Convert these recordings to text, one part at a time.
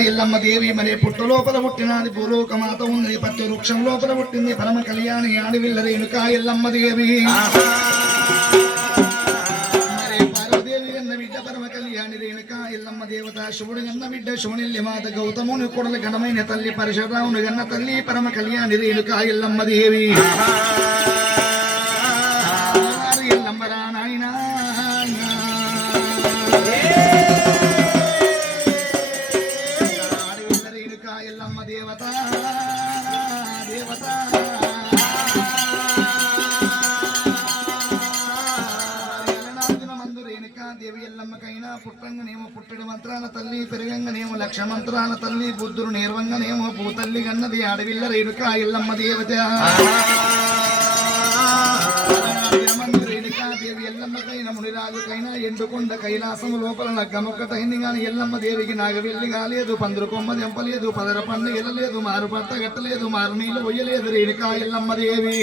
ఎల్లమ్మ దేవి మరే పుట్ట లోపల పుట్టినది భూలోక ఉన్నది. పత్తి వృక్షం లోపల పుట్టింది. పరమ కళ్యాణి ఆడవిల్ల రేణుక ఎల్లమ్మ దేవి. పరమ కళ్యాణి రేణుక ఎల్లమ్మ దేవత శివుడు అన్న బిడ్డ శివునిల్లి మాత గౌతముని కొడలు ఘనమైన తల్లి పరశురాముని గన్న తల్లి పరమ కళ్యాణి రేణుక ఎల్లమ్మ దేవి. ఎల్లమ్మ రా పుట్టంగనేమో పుట్టడి మంత్రాల తల్లి పెరిగంగనేమో లక్ష మంత్రాల తల్లి బుద్ధుడు నేర్వంగనేమో భూతల్లి గన్నది ఆడవిల్ల రేణుక ఎల్లమ్మ దేవత. ఎల్లమ్మకైనా మునిరాజుకైనా ఎండుకొండ కైలాసం లోపల లగ్గమొక్కటైంది కానీ ఎల్లమ్మ దేవికి నాగవెల్లి కాలేదు పందురు కొమ్మ దెంపలేదు పదర పండు ఎల్లలేదు మారు పట్ట గట్టలేదు మారు నీళ్ళు పోయలేదు రేణుకా ఎల్లమ్మ దేవి.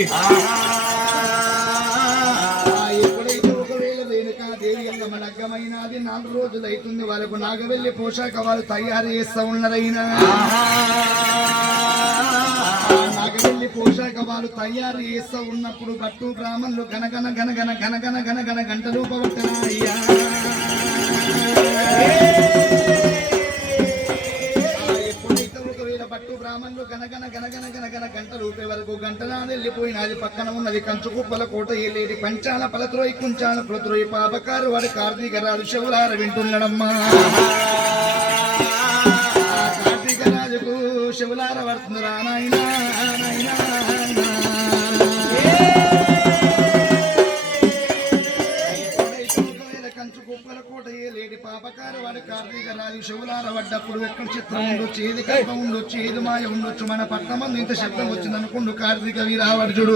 ఎల్లమ్మ నాలుగు రోజులు అవుతుంది వాళ్ళకు. నాగవెల్లి పోషాక వాళ్ళు తయారు చేస్తా ఉన్నారైనా నాగవెల్లి పోషాక వాళ్ళు తయారు చేస్తా ఉన్నప్పుడు గట్టు బ్రాహ్మణులు గనగన గనగన గనగన గనగన గంట రూపవట్టనాయ్యా గ్రామంలో గనగన గనగన గనగన గంట రూపే వరకు గంటనాది వెళ్ళిపోయినది. పక్కన ఉన్నది కంచుకుప్పల కోట ఏలేది. పంచాల పలత్రోయి కుంచాల పులత్రోయి పాపకారు వాడి కార్తీక రాజు శివులార వింటున్నాడమ్మా. కార్తీక రాజుకు శివులార వర్తుందిరా నాయనా నాయనా ఏ లేడి పాపకారు వాడి కార్తీక రాజు శివులార పడ్డప్పుడు ఎక్కడ చిత్రం ఉండొచ్చు ఏది కల్ప ఉండొచ్చు ఏది మాయ ఉండొచ్చు మన మంది ఇంత శబ్దం వచ్చింది అనుకుండు కార్తీక వీరావర్జుడు.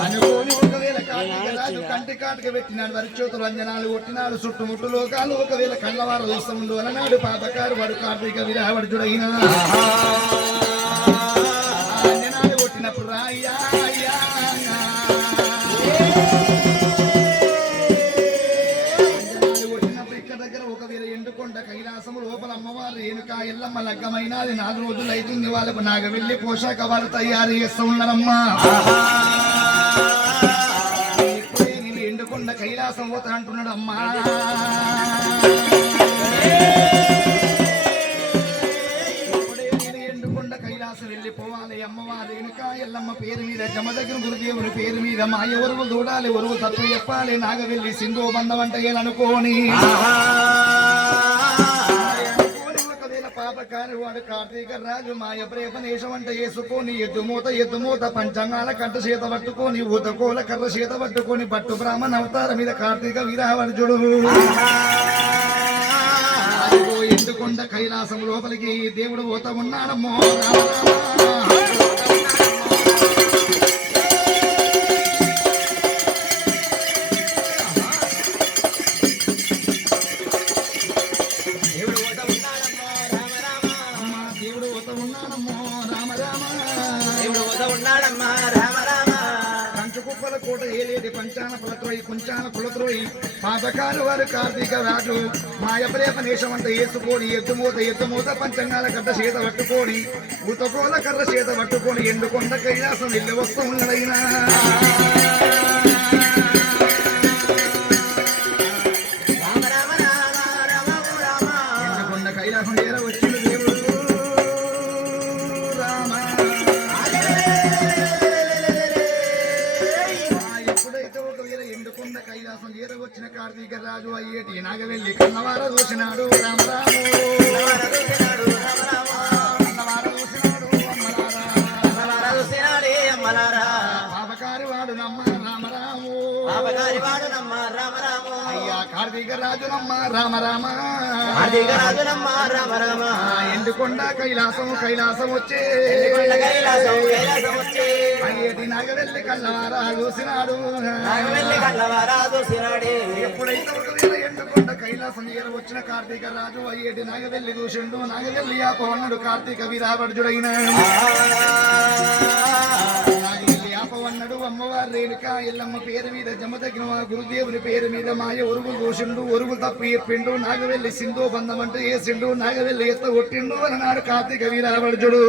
అనుకోని ఒకవేళ కార్తీక రాజు కంటి కాటుక పెట్టినాడు వరి చేతులు అంజనాలు కొట్టినాడు చుట్టుముట్టు లోకాలు ఒకవేళ కళ్ళవారు చూస్తూ ఉండు అలనాడు పాపకారు వాడు కార్తీక వీరావర్జుడైనా. అంజనాలు కొట్టినప్పుడు రాయ్యా లోపల అమ్మవారు ఏనుక ఎల్లమ్మ లగ్గమైన అది నాలుగు రోజులు అవుతుంది వాళ్ళకు నాగవెల్లి పోషాక వాళ్ళు తయారు చేస్తూ ఉన్నారమ్మా. ఇప్పుడే ఎండుకొండ కైలాసం పోతా అంటున్నాడు అమ్మా. ఎండుకొండ కైలాసం వెళ్ళిపోవాలి వెనుక ఎల్లమ్మ పేరు మీద జమదగ్న గురుదేవుని పేరు మీద మా ఎవరు దూడాలి ఎవరు తప్పు చెప్పాలి. నాగవెల్లి సింధు బంధం అంటే అనుకోని ఒకవేళ వాడు కార్తీక రాజు మాయ ప్రేపనేశం అంటే వేసుకొని ఎద్దుమూత ఎద్దుమూత పంచంగాల కంట చేత పట్టుకొని ఊతకోల కర్ర చేత పట్టుకొని పట్టు బ్రాహ్మణ అవతార మీద కార్తీక వీరావర్జుడు ఎందుకొండ కైలాసం లోపలికి దేవుడు పోత ఉన్నాడమ్మో. కులత్రోయి కుంచాన కులత్రోయి వారు కార్తీక రాజు మాయ ప్రేమ నేషమంత ఏసుకోని ఎద్దుమూత ఎద్దుమూత పంచంగాల గడ్డ చేత పట్టుకొని ఉతకోల కర్ర చేత పట్టుకొని ఎండుకొండ కైలాసం వెళ్ళి వస్తూ ఉన్నదైనా అయ్యేటి నాగవెల్లి కన్నవార చూసినాడు రామరాము. కన్నవార చూసినాడు అమ్మలారా పాపకారి వాడు నమ్మ రామరాము. అయ్యా కార్తీక రాజు నమ్మ రామరామ. ఎండుకొండ కైలాసం కైలాసం వచ్చే అయ్యేటి నాగవెల్లి కన్నవార చూసినాడు. ఎప్పుడైతే ఒకవేళ ఎండుకొండ కైలాసం ఏర వచ్చిన కార్తీక రాజు అయ్యేటి నాగవెల్లి దూషుండు నాగవెల్లి ఆ పవనుడు కార్తీక ఆపవ అన్నాడు అమ్మవారు రేణుక ఎల్లమ్మ పేరు మీద జమ తగిన గురుదేవుని పేరు మీద మాయ ఒరుగు దోషుండు ఒరుగు తప్పు చెప్పిండు నాగవెల్లి సింధు బంధం అంటే ఏసిండు నాగవెల్లి ఎత్త కొట్టిండు అన్నాడు కార్తీక వీరావర్జుడు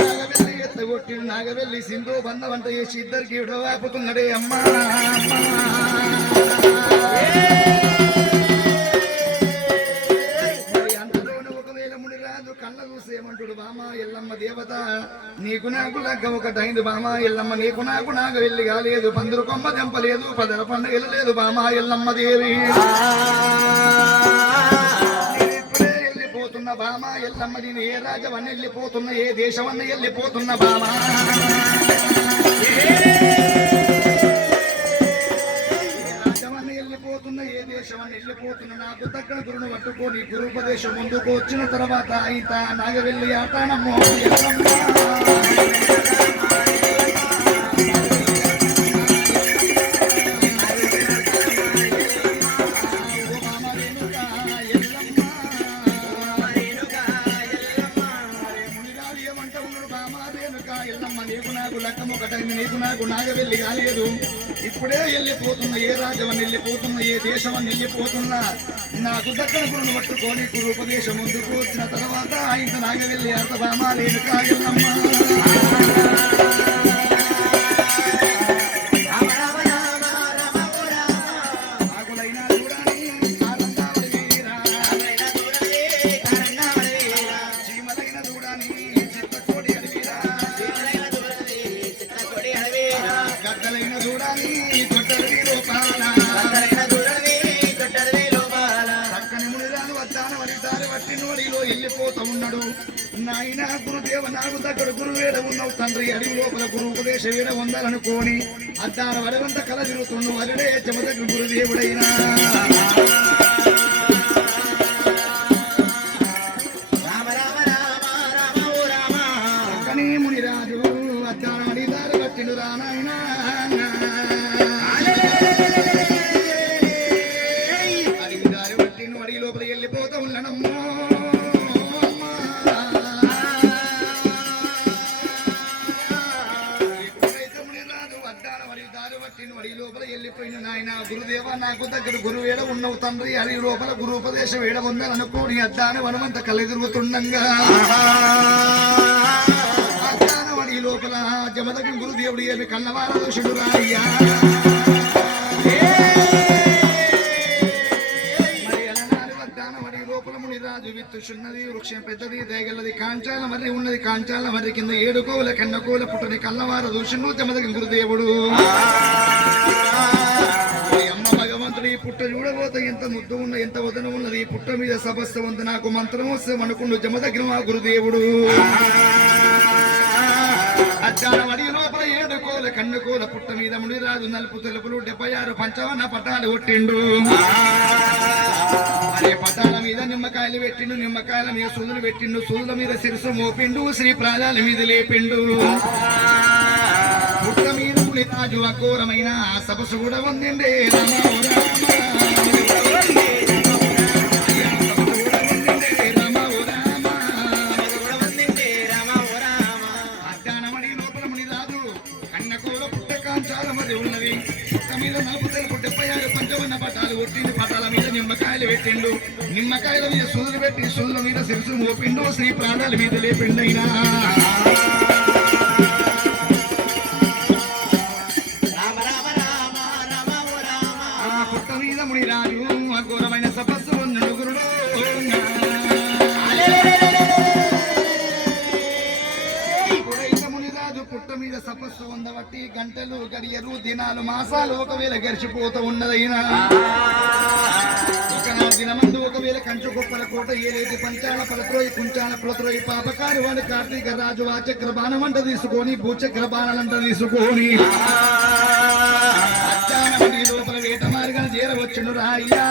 నాగవెల్లి ఎత్త కొట్టిండు నాగవెల్లి సింధు బంధం అంటే వేసి ఇద్దరికి విడవాపుతున్నాడే అమ్మా అమ్మా. ఎల్లమ్మ దేవత నీకు నాకు లెక్క ఒకటైంది బామ ఎల్లమ్మ నీకు నాకు నాకు వెళ్ళి కాలేదు. పందురు కొమ్మ దెంపలేదు పదల పండుగ వెళ్ళలేదు బామ ఎల్లమ్మ దేవి. వెళ్ళిపోతున్న బామ ఎల్లమ్మ నేను ఏ రాజవన్న వెళ్ళిపోతున్న ఏ దేశవన్న వెళ్ళిపోతున్న బామ. వెళ్ళిపోతున్న ఏ దేశమన్న వెళ్ళిపోతున్న నాకు దగ్గర గురును పట్టుకొని గురుపదేశం ముందుకు వచ్చిన తర్వాత అయిత నాగవెల్లి ఆటానమ్మో ఎల్లమ్మ. ఓ మామ రేణుక ఎల్లమ్మ. అరే మునిగాడు ఏమంట ఉన్నాడు బామ రేణుక ఎల్లమ్మ నీకు నాకు లక్కం ఒకటైంది నీకు నాకు నాగవెల్లి కాలేదు ఇప్పుడే వెళ్ళిపోతున్న ఏ రాజ్యమని వెళ్ళిపోతున్న ఏ దేశమని వెళ్ళిపోతున్నా నాకు దక్కన గురును పట్టుకొని గురుపదేశం ముందుకు వచ్చిన తర్వాత ఆయన నాగవెల్లి అర్థ బామ కాగలమ్మా నాయన గురుదేవ నాకు దగ్గర గురువేడ ఉన్నావు తండ్రి. అడివి లోపల గురు ఉపదేశ వేడ ఉండాలనుకోని అద్దాన వడవంత కల తిరుగుతుండు వరడే చెమదగ్గు గురుదేవుడైనా. ఉన్నావు తండ్రి అని లోపల గురుపదేశం ఏడ అనుకోని అద్దాన వనమంత కలెదురుగుతుండగా లోపల జమదగిన గురుదేవుడు ఏమి కన్నవార దోషుడు రాయ్యా. లోపల విత్తుచున్నది వృక్షం పెద్దది దేగలది కాంచాల మర్రి ఉన్నది కాంచాల మర్రి కింద ఏడుకోల కన్నకోల పుట్టని కల్లవార దూషణు తెమదగి గురుదేవుడు. పుట్ట చూడబోతే ఎంత ముద్దు ఉన్న ఎంత వదన ఉన్నది పుట్ట మీద సభస్త ఉంది నాకు మంత్రం వస్తే అనుకుండు దగ్గర మా గురుదేవుడు. లోపల ఏడు కోల కన్ను కోల పుట్ట మీద మునిరాజు నలుపు తెలుపులు డెబ్బై ఆరు పంచవన్న పటాలు కొట్టిండు. అరే పటాల మీద నిమ్మకాయలు పెట్టిండు నిమ్మకాయల మీద సూదులు పెట్టిండు సూదుల మీద శిరసు మోపిండు శ్రీ ప్రాణాల మీద లేపిండు. రాజు అఘోరమైన సభసు కూడా ఉందండి రాదు ఉన్నది ఆరు పంచవన్న మీద నిమ్మకాయలు పెట్టిండు నిమ్మకాయల మీద సుదులు పెట్టి సుదుల మీద శిరసు మోపిండు శ్రీ ప్రాణాల మీద లేపిండైనా రాజు అఘోరమైన సపస్సు ఉన్నడు గురుడు. పుట్ట మీద సపస్సు ఉందబట్టి గంటలు గడియలు దినాలు మాసాలు ఒకవేళ గడిచిపోతూ ఉన్నదైనా ఒకనాడు దినమందు ఒకవేళ కంచు గొప్పల కోట ఏదైతే పంచాల పలత్రోయి కుంచాల పలత్రోయి పాపకారి వాడు కార్తీక రాజు ఆ చక్ర అంట తీసుకొని భూచక్ర బాణాలంట తీసుకొని. వచ్చును రాయ్యా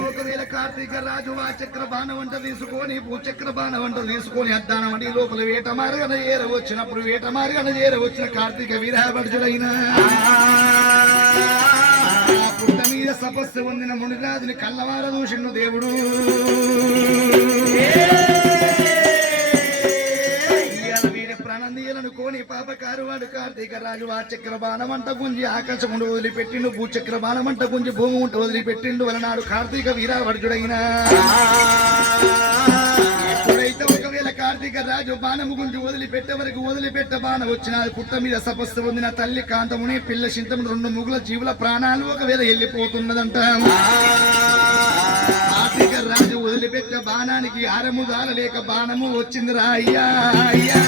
ఒకవేళ కార్తీక రాజు ఆ చక్ర బాణ వంట తీసుకొని భూచక్ర బాణ వంట తీసుకొని అద్దానం వంటి లోపల వేట మార్గన ఏర వచ్చినప్పుడు వేట మార్గన ఏర వచ్చిన కార్తీక వీరాబడుచులైన పుట్ట మీద సపస్సు పొందిన మునిరాజుని కళ్ళవార దూషిను దేవుడు. ప్రాణం కోని పాపకారు వాడు కార్తీక రాజు ఆ చక్ర బాణమంట గుంజి ఆకాశముండు వదిలిపెట్టిండు భూచక్ర బాణమంట గుంజి భూమి ఉంట వదిలిపెట్టిండు. వలనాడు కార్తీక వీరావర్జుడైన ఎప్పుడైతే ఒకవేళ కార్తీక రాజు బాణము గుంజి వదిలిపెట్టే వరకు వదిలిపెట్ట బాణం వచ్చిన పుట్ట మీద సపస్సు పొందిన తల్లి కాంతముని పిల్ల చింతముని రెండు ముగుల జీవుల ప్రాణాలు ఒకవేళ వెళ్ళిపోతున్నదంట. కార్తీక రాజు వదిలిపెట్ట బాణానికి ఆరము దారలేక బాణము వచ్చింది రా అయ్యా అయ్యా.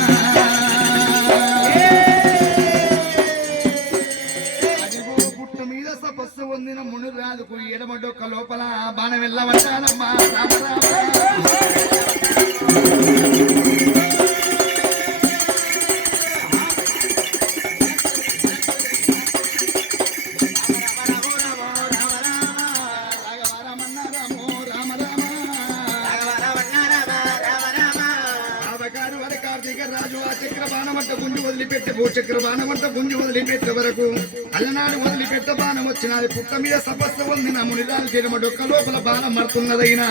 మీద సపస్సు పొందిన మునురాజుకు ఎడమడొక్క లోపల బాణం వెళ్ళవట్టానమ్మా రామరా వచ్చినది పుట్ట మీద సపస్సు ఉంది. నా మునిరాలు జడమ డొక్క లోపల బాణం మడుతున్నదైనా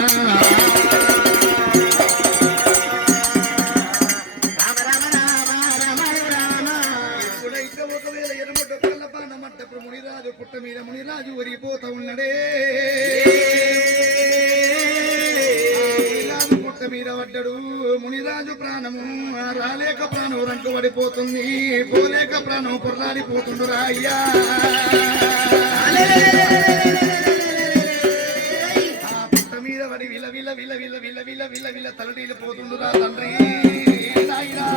పుట్ట మీద మునిరాజు ఒరిగిపోతా ఉన్నడే. పడ్డాడు మునిరాజు ప్రాణము రాలేక ప్రాణం రంకు పడిపోతుంది. పోలేక ప్రాణం పొర్లాడిపోతుండు రాయ్యా ఆ పుట్ట మీద పడి విల విల విల విల విల విల విల విల తలడీలు పోతుండురా తండ్రి. నాయనా.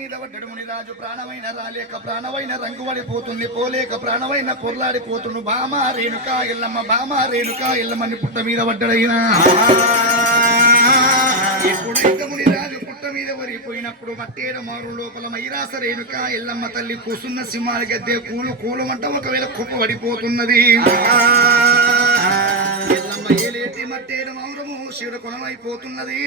మీద పడ్డాడు రాజు ప్రాణమైన రాలేక ప్రాణమైన రంగు పడిపోతుంది పోలేక ప్రాణమైన పొర్లాడిపోతుండు బామ రేణుక ఎల్లమ్మ బామ రేణుక ఎల్లమ్మని పుట్ట మీద వడ్డడైనా ఎప్పుడైతే రాజు పుట్ట మీద వరిపోయినప్పుడు మట్టేడ మారు లోపల మైరాస రేణుక ఎల్లమ్మ తల్లి కూసున్న సింహాల గద్దె కూలు కూలు అంట ఒకవేళ కుప్ప పడిపోతున్నది ఎల్లమ్మ ఏలేటి మట్టేడ మౌరము శివుడు కొనమైపోతున్నది.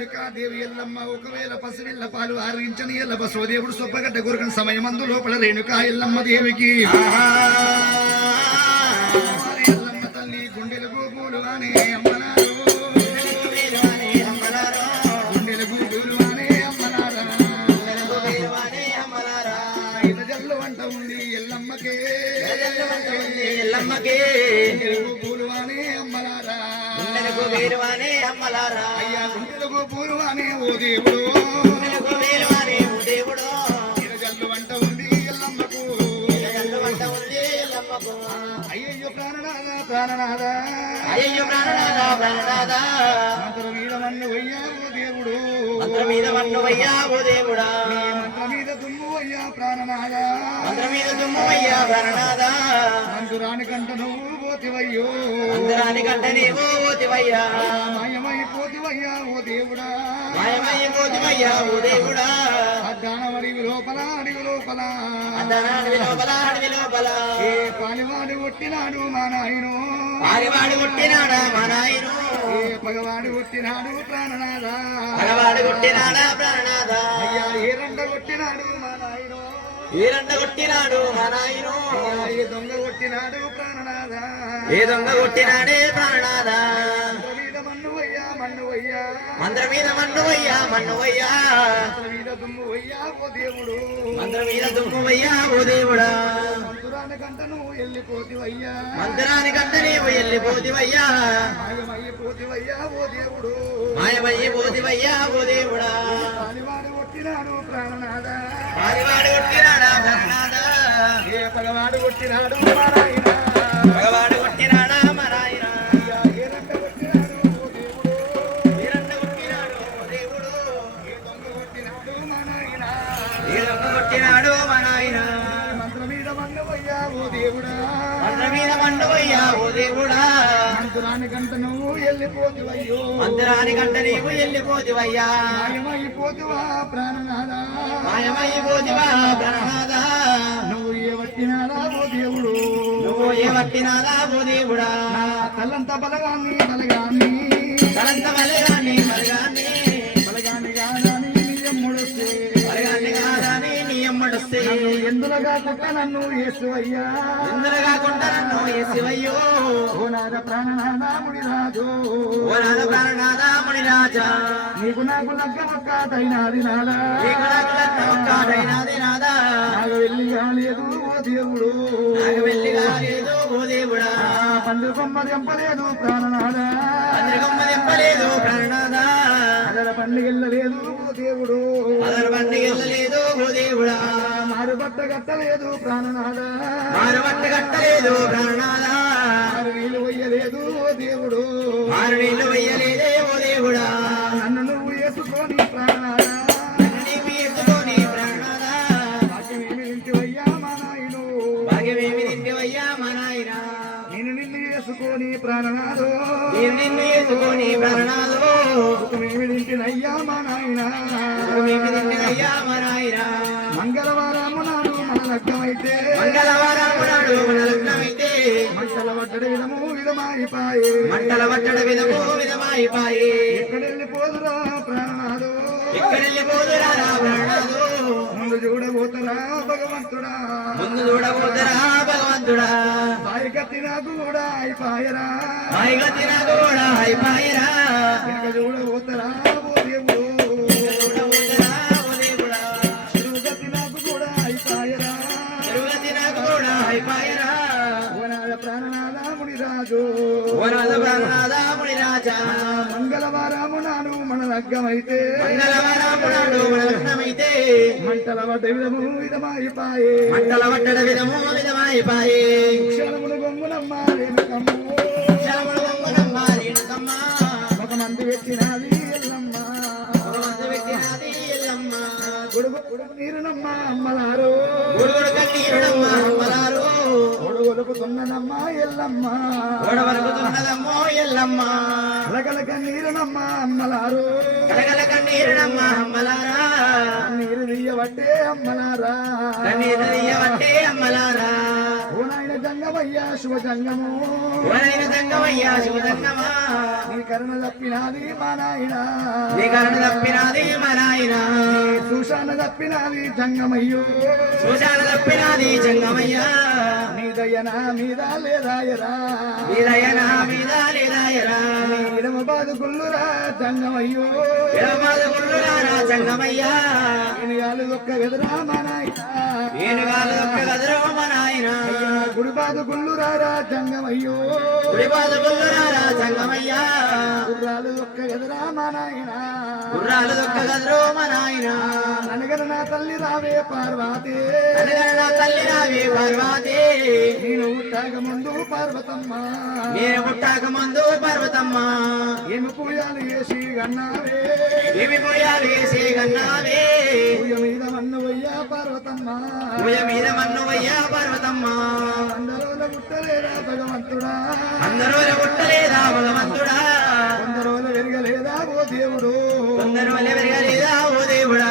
యాత్రయాల రేణుకా దేవి ఎల్లమ్మ ఒకవేళ పసివిల్ల పాలు ఆరించని ఎల్లమ్మ సోదేవుడు సొప్పగడ్డ కొరకని సమయమందు లోపల రేణుకా ఎల్లమ్మ దేవికి. మరి ఎల్లమ్మ తల్లి గుండెల గోపులు అనే అమ్మనారు గుండెల గోపులు అనే అమ్మనారా ఐదు జల్లు వంట ఉంది ఎల్లమ్మకే. ఎల్లమ్మకే. అనే అమ్మలారా. వెలుగు వేరువానే ప్రాణనాదా ప్రాణనాదా అయ్యయ్యో ప్రాణనాదా ప్రాణనాదా మంత్రం పోతివయ్యో. అందరాని కంట నీవో ఓతివయ్యా మాయమైపోతివయ్యా ఓ దేవుడా. మాయమయ్య పోతివయ్యా ఓ దేవుడా. అద్దానం అడివి లోపల అడివి లోపల. అందరాని లోపల అడవి లోపల. ఏ పాలివాడు కొట్టినాడు మా నాయను. పారివాడు కొట్టినాడా మా నాయను. ఏ పగవాడు కొట్టినాడు ప్రాణనాథ. మగవాడు కొట్టినాడా ప్రాణనాథ. అయ్యా ఏ రండ కొట్టినాడు మా వీరండ కొట్టినాడు మా నాయను దొంగ కొట్టినాడు ప్రాణనాథ. ఏ దొంగ కొట్టినాడే ప్రాణనాథ. మంత్ర మీద మన్ను వయ్యా. మన్ను మంత్ర మీద దుమ్ము వయ్యా ఓ దేవుడా. మంత్రానికంట నువ్వు వెళ్ళిపోతివయ్యా మంత్రానికంట నీవు వెళ్ళిపోతివయ్యా మాయమయ్యి పోతివయ్యా ఓ దేవుడు. మాయమయ్యి పోతివయ్యా ఓ దేవుడా. కొట్టినాడు ప్రాణనాథ. ఏ పగవాడు కొట్టినాడు పగవాడు కొట్టినాడా మరాయణ నువ్వు వెళ్ళిపోతివయ్యో మంత్రాని నీవు వెళ్ళిపోతివయ్యా ప్రాణనాథ నువ్వు ఏ పట్టినాడా ఓ దేవుడు. నువ్వు ఏ పట్టినాదా ఓ దేవుడా. నా తల్లంత బలగాన్ని బలగాన్ని. తలంత మలగాన్ని నన్ను కాకుండా నన్ను ఏ శివయ్యో ఓ నాద ప్రాణనాథముడి రాజు. ఓ నాద ప్రాణనాథ మునిరాజా నీకు నాకు లగ్గమొక్కటైనాది నాదా. నీకు నాకు లగ్నం ఒక్కటైనది నాదా. నాకు వెళ్ళి కాలేదు ఓ దేవుడు. నాకు ఓ పండు కొమ్మ తెంపలేదు ప్రాణనాథ. అందరికొమ్మ తెంపలేదు ప్రాణనాథా. అదల పండు వెళ్ళలేదు ఓ దేవుడు. అదరు బండి వెళ్ళలేదు ఓ దేవుడా. మారు బట్ట కట్టలేదు ప్రాణనాథ. మారు బట్ట కట్టలేదు ప్రాణనాథా. మారు నీళ్ళు వయ్యలేదు దేవుడు. మారు నీళ్ళు వెయ్యలేదే ఓ దేవుడా. నన్ను నువ్వు వేసుకొని భాగ్యమేమి మా నాయను. భాగ్యమేమి మా నాయనా. నేను నిన్ను వేసుకొని ప్రాణనాథో. నేను నిన్ను ఎత్తుకొని ప్రాణనాథో. సుఖమేమి నింటినయ్యా మా నాయన. మేము నిండినయ్యా మా నాయనా. మంగళవారము లగ్నమైతే మంగళవారం నాడు మంటల పట్టడి విధము విధమాయిపాయే. మంటల పట్టడ విధము విధమాయిపాయి. నా ప్రాణనాథో. ముందు చూడబోతరా భగవంతుడా. ముందు చూడబోతరా భగవంతుడా. బాయి కత్తినా కూడా అయిపాయరా. కూడా వెనక చూడబోతరా మంగళవారము నాడు మన లగ్గమైతే లగ్నమైతే మంటల పడ్డ విధము విధమాయిపాయే. మంటల పట్టడ విధము విధమాయిపాయి. క్షణములు గొంగునమ్మ రేణుకమ్ము శరములు వంగునమ్మ రేణుకమ్మ ఒక మంది పెట్టినది. గొడుగు నీరునమ్మ అమ్మలారు. గురుగుడు కన్నీరుడమ్మ అమ్మలారు. గొడుగులకు తున్ననమ్మ ఎల్లమ్మ. ఓడవరకుతున్నదమ్మో ఎల్లమ్మ. కలకలక నీరునమ్మ అమ్మలారు. కలగల కన్నీరుడమ్మ అమ్మలారా. నీరు తీయబట్టే అమ్మలారా. కన్నీరు తీయవట్టే అమ్మలారా. ఓ నాయన జంగమయ్యా శుభ జంగము. ఓనైన సంగమయ్యా శివదంగమా నీ కరుణ తప్పినాది మా నాయన నీ కరుణ తప్పినాది మా నాయన సుశాన తప్పినాది జంగమయ్యో. చూశాన తప్పినాది జంగమయ్యా. నీ దయనా మీద లేదాయరా? మీదయనా మీద లేదాయరా? ఇడమ బాదుకుల్లురా ఒక్క ఎదురా మా నాయన ఏనుగాలు ఒక్క గదరో మా నాయన గుడి గుడిపాద గుళ్ళురారా జంగమయ్యా. గుర్రాలు ఒక్క ఎదురా మా నాయన గుర్రాలు ఒక్క గదరో మా నాయన నా తల్లి రావే పార్వతి. అనగన నా తల్లి రావి పర్వతే. నేను ఉట్టాక ముందు పార్వతమ్మ. నేను పుట్టాక ముందు పర్వతమ్మ. ఏమి పూయాలు వేసి గన్నావే మీద మన్నువయ్యా పార్వతమ్మ. మీద మన్నువయ్యా పర్వతమ్మ. అందరూ పుట్టలేదా భగవంతుడా? అందరూ పుట్టలేదా భగవంతుడా? కొందరు వెరగలేదా ఓ దేవుడు? కొందరు వెరగలేదా ఓ దేవుడా?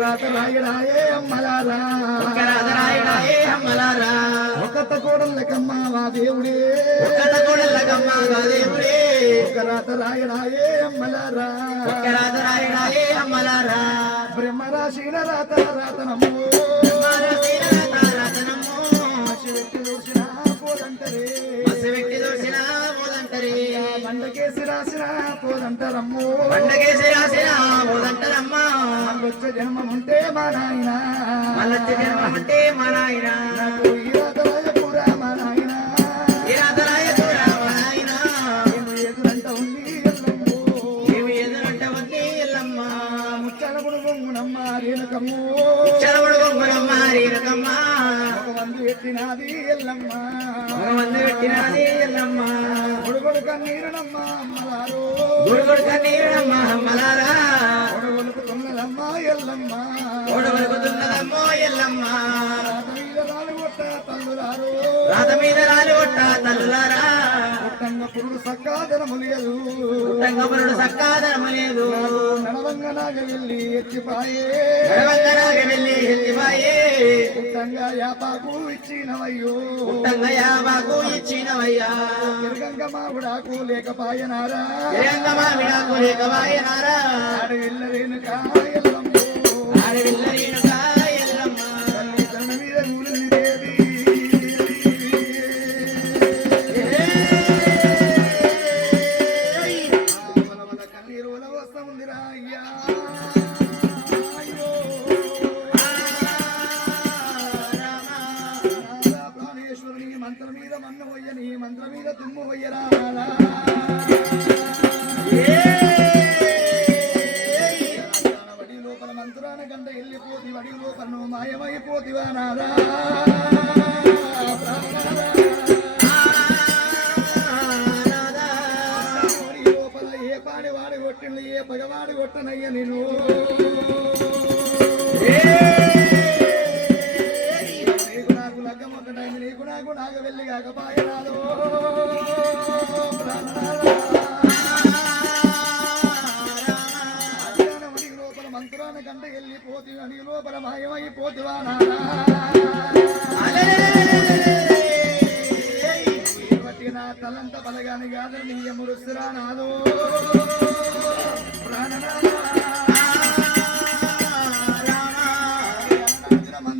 ఒక రాత రాయడాయే అమ్మలారా. ఒక్క రాజరాయుడాయే అమ్మలారా. ఒకత కోడళ్ళకమ్మ ఆ దేవుడే. ఒక్కత కోడళ్ళకమ్మ ఒక దేవుడే. ఒక రాత రాయడాయే అమ్మలారా. ఒక్క రాజరాయుడాయే అమ్మలారా. బ్రహ్మ రాసిన రాత రాతనమ్ము. రాసిన రాతనము మసి వ్యక్తి చూసిన పోదంటరే బస్సు వ్యక్తి దోసిన మోదంటరి బండకేసి రాసిన పోదంటారమ్ము. పండగేసి రాసిన మోదంటరమ్మ వచ్చే జన్మం ఉంటే మా నాయన. మళ్ళొచ్చే జన్మం అంటే మా నాయన. నాకు ఈ రాత ముచ్చల గుణమ్మ రేణుకమ్ము. చలవడు గొంగులమ్మ రేణుకమ్మ. ఒక మంది ఎత్తినాది ఎల్లమ్మ. ఒక మంది పెట్టినది ఎల్లమ్మ. కొడుకొడు కన్నీరునమ్మ అమ్మలారు. గుడుగుడు కన్నీరునమ్మ అమ్మలారా. తున్నదమ్మ ఎల్లమ్మ. ఎల్లమ్మ. రాత మీద రాళ్ళు కొట్ట తల్లులారు. పుట్టంగ పురుడు సక్కాదన ములియదు పుట్టంగమునుడు సక్కాదనము లేదు నడవంగ నాగ వెళ్ళి ఎత్తిపాయే. గడవంగనాగ వెళ్ళి ఎత్తిపాయే పుట్టంగ యాపాకు ఇచ్చినవయ్యో. పుట్టంగయ్య బాకు ఇచ్చినవయ్యా ఎరగంగ మావిడాకు లేకపాయనారా. తలంత బలగాని కాదు నీ మురుస్తురా నాదో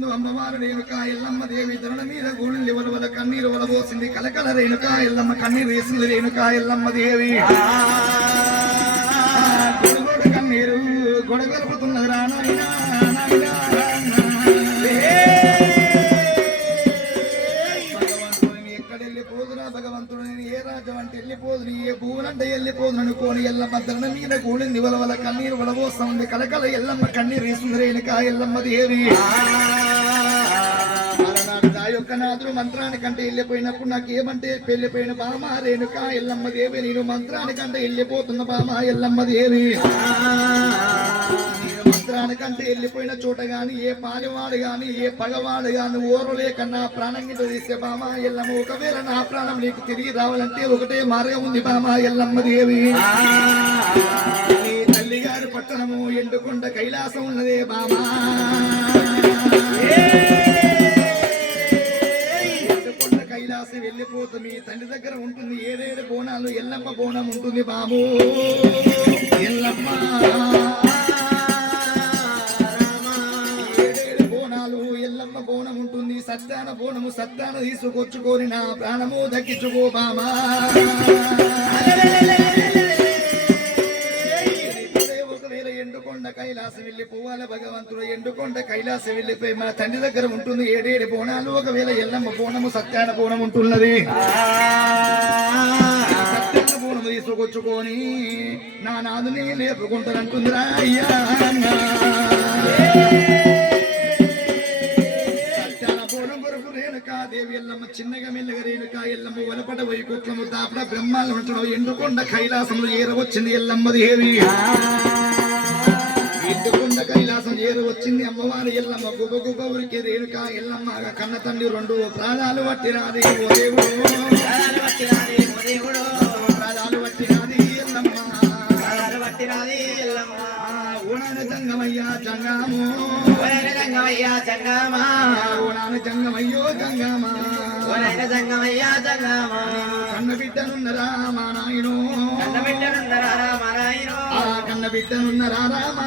నందు అమ్మవారు రేణుక ఎల్లమ్మ దేవి ధరణ మీద గూళ్ళి వలవల కన్నీరు వలబోసింది కలకల రేణుక ఎల్లమ్మ కన్నీరు వేసింది రేణుక ఎల్లమ్మ దేవి. గొడగొడ కన్నీరు గొడగలుపుతున్నది రా భగవంతుడు నేను ఏ రాజ్యం అంటే వెళ్ళిపోదు నీ ఏ భూములంటే వెళ్ళిపోదు ಎಲ್ಲಮ್ಮ ఎల్లమ్మ ధరణ మీద ಕಣ್ಣೀರು వలవల కన్నీరు ಕಲಕಲ ಎಲ್ಲಮ್ಮ కలకల ఎల్లమ్మ ಎಲ್ಲಮ್ಮ ದೇವಿ రేణుక ఎల్లమ్మ దేవి. యొక్క నాదుడు మంత్రానికంటే వెళ్ళిపోయినప్పుడు నాకు ఏమంటే పెళ్ళిపోయిన బామ రేణుక ఎల్లమ్మ దేవి. నేను మంత్రానికంటే వెళ్ళిపోతున్న బామ ఎల్లమ్మ దేవి. మంత్రానికంటే వెళ్ళిపోయిన చోట గాని ఏ పాలివాడు గాని ఏ పగవాడు గాని ఓరు లేక నా ప్రాణం గిట్ట తీసే బామ ఎల్లమ్మ ఒకవేళ నా ప్రాణం నీకు తిరిగి రావాలంటే ఒకటే మార్గం ఉంది బామ ఎల్లమ్మ దేవి. తల్లి గారి పట్టణము ఎండుకొండ కైలాసం ఉన్నదే బామా. ఎండుకొండ కైలాసం వెళ్ళిపోతూ మీ తండ్రి దగ్గర ఉంటుంది ఏడేడు బోనాలు ఎల్లమ్మ బోనం ఉంటుంది బాబు. ఎల్లమ్మ! బోనాలు ఎల్లమ్మ బోనం ఉంటుంది. సత్యాన బోనము సత్యాన తీసుకొచ్చుకొని నా ప్రాణము దక్కించుకో బామా. ఎండుకొండ కైలాసం వెళ్ళిపోవాలి భగవంతుడు ఎండుకొండ కైలాసం వెళ్ళిపోయి మా తండ్రి దగ్గర ఉంటుంది. ఏడేడు బోనాలు ఒకవేళ ఎల్లమ్మ బోనము సత్యాన బోనం ఉంటున్నది. సత్యాన బోనము తీసుకొచ్చుకొని నా నాదుని లేపుకుంటానంటుందిరా అయ్యా. ఎల్లమ్మ వలపడ వైకుంఠము దాపడ బ్రహ్మాలు ఉంటున్నావు ఎండుకొండ కైలాసంలో ఏరవచ్చింది ఎల్లమ్మ దేవి ఎండుకొండ కైలాసం ఏరు వచ్చింది అమ్మవారి ఎల్లమ్మ. గుబ గుబ ఉరికి రేణుక ఎల్లమ్మ కన్న తండ్రి రెండు ప్రాణాలు పట్టినాది ఓ దేవుడు. ప్రాణాలు పట్టినాది ఓ దేవుడు. ప్రాణాలు పట్టినాది ఎల్లమ్మ. ప్రాణాలు పట్టినాది ఎల్లమ్మ. ఊనాన జంగమయ్య జంగాము. ఓనైన జంగమయ్య జంగమా. ఊనాన జంగమయ్యో జంగామా. ఓనైన జంగమయ్య జంగమా కన్న బిడ్డనున్న రామా నాయను కన్న బిడ్డనున్న రామా